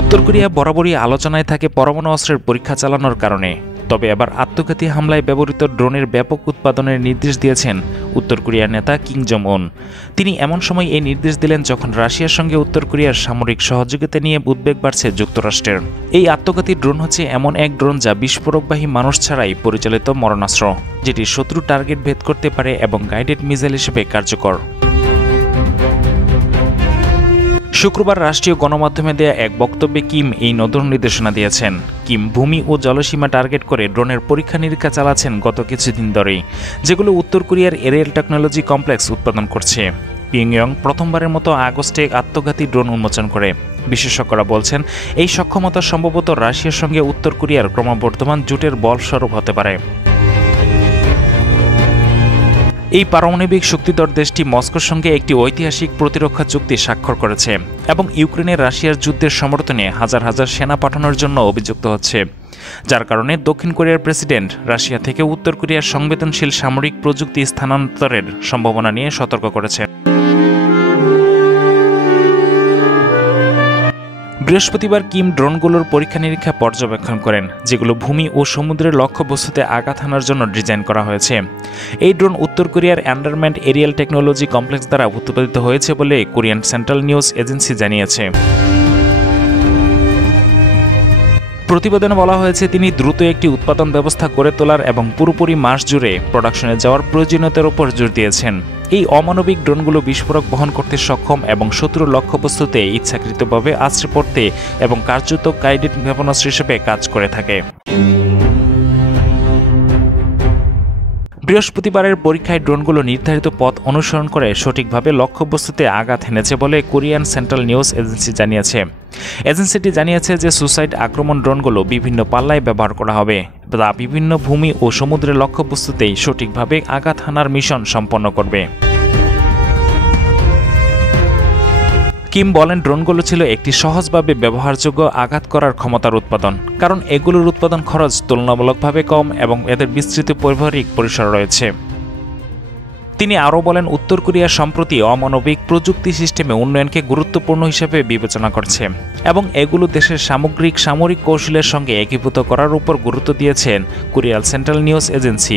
উত্তর কোরিয়া বরাবরই আলোচনায় থাকে পরমাণু অস্ত্রের পরীক্ষা চালানোর কারণে। তবে এবার আত্মঘাতী হামলায় ব্যবহৃত ড্রোনের ব্যাপক উৎপাদনের নির্দেশ দিয়েছেন উত্তর কোরিয়ার নেতা কিম জং উন। তিনি এমন সময় এই নির্দেশ দিলেন যখন রাশিয়ার সঙ্গে উত্তর কোরিয়ার সামরিক সহযোগিতা নিয়ে উদ্বেগ বাড়ছে যুক্তরাষ্ট্রের। এই আত্মঘাতী ড্রোন হচ্ছে এমন এক ড্রোন যা বিস্ফোরকবাহী মানুষ ছাড়াই পরিচালিত মরণাস্ত্র, যেটি শত্রু টার্গেট ভেদ করতে পারে এবং গাইডেড মিসাইল হিসেবে কার্যকর। শুক্রবার রাষ্ট্রীয় গণমাধ্যমে দেয়া এক বক্তব্যে কিম এই নতুন নির্দেশনা দিয়েছেন। কিম ভূমি ও জলসীমা টার্গেট করে ড্রোনের পরীক্ষা নিরীক্ষা চালাচ্ছেন গত কিছুদিন ধরেই, যেগুলো উত্তর কোরিয়ার এরিয়াল টেকনোলজি কমপ্লেক্স উৎপাদন করছে। পিয়ংইয়ং প্রথমবারের মতো আগস্টে আত্মঘাতী ড্রোন উন্মোচন করে। বিশেষজ্ঞরা বলছেন এই সক্ষমতা সম্ভবত রাশিয়ার সঙ্গে উত্তর কোরিয়ার ক্রমবর্ধমান জোটের বলস্বরূপ হতে পারে। এই পারমাণবিক শক্তিধর দেশটি মস্কোর সঙ্গে একটি ঐতিহাসিক প্রতিরক্ষা চুক্তি স্বাক্ষর করেছে এবং ইউক্রেনের রাশিয়ার যুদ্ধের সমর্থনে হাজার হাজার সেনা পাঠানোর জন্য অভিযুক্ত হচ্ছে, যার কারণে দক্ষিণ কোরিয়ার প্রেসিডেন্ট রাশিয়া থেকে উত্তর কোরিয়ার সংবেদনশীল সামরিক প্রযুক্তি স্থানান্তরের সম্ভাবনা নিয়ে সতর্ক করেছে। বৃহস্পতিবার কিম ড্রোনগুলোর পরীক্ষা নিরীক্ষা পর্যবেক্ষণ করেন, যেগুলো ভূমি ও সমুদ্রের লক্ষ্যবস্তুতে আঘাত হানার জন্য ডিজাইন করা হয়েছে। এই ড্রোন উত্তর কোরিয়ার অ্যান্ডারম্যান্ড এরিয়াল টেকনোলজি কমপ্লেক্স দ্বারা উৎপাদিত হয়েছে বলে কোরিয়ান সেন্ট্রাল নিউজ এজেন্সি জানিয়েছে। প্রতিবেদনে বলা হয়েছে তিনি দ্রুত একটি উৎপাদন ব্যবস্থা গড়ে তোলার এবং পুরোপুরি মাস জুড়ে প্রোডাকশনে যাওয়ার প্রয়োজনীয়তার উপর জোর দিয়েছেন। এই অমানবিক ড্রোনগুলো বিস্ফোরক বহন করতে সক্ষম এবং শত্রুর লক্ষ্যবস্তুতে ইচ্ছাকৃতভাবে আছড়ে পড়তে এবং কার্যত গাইডেড ক্ষেপণাস্ত্র হিসেবে কাজ করে থাকে। বৃহস্পতিবারের পরীক্ষায় ড্রোনগুলো নির্ধারিত পথ অনুসরণ করে সঠিকভাবে লক্ষ্যবস্তুতে আঘাত হেনেছে বলে কোরিয়ান সেন্ট্রাল নিউজ এজেন্সি জানিয়েছে। এজেন্সিটি জানিয়েছে যে সুসাইড আক্রমণ ড্রোনগুলো বিভিন্ন পাল্লায় ব্যবহার করা হবে, তা বিভিন্ন ভূমি ও সমুদ্রের লক্ষ্যবস্তুতেই সঠিকভাবে আঘাত হানার মিশন সম্পন্ন করবে। কিম বলেন ড্রোনগুলো ছিল একটি সহজভাবে ব্যবহারযোগ্য আঘাত করার ক্ষমতার উৎপাদন, কারণ এগুলোর উৎপাদন খরচ তুলনামূলকভাবে কম এবং এদের বিস্তৃত ব্যবহারিক পরিসর রয়েছে। তিনি আরও বলেন উত্তর কোরিয়া সম্প্রতি অমানবিক প্রযুক্তি সিস্টেমে উন্নয়নকে গুরুত্বপূর্ণ হিসেবে বিবেচনা করছে এবং এগুলো দেশের সামগ্রিক সামরিক কৌশলের সঙ্গে একীভূত করার উপর গুরুত্ব দিয়েছেন কোরিয়ার সেন্ট্রাল নিউজ এজেন্সি।